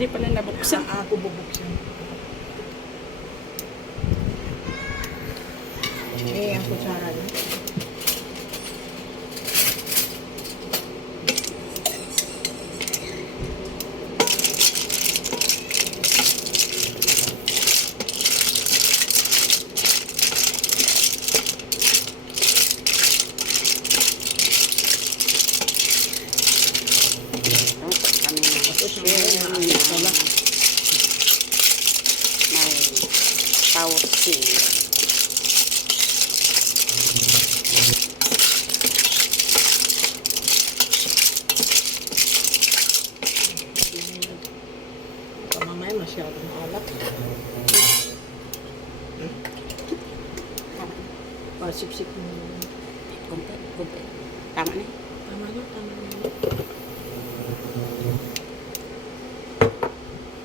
Hindi pala nabuksan. Ako bubuksan. Ang kutsara doon. Mamaya masyadong alat. Sip-sip mo. Kunti. Tama na. Tama na.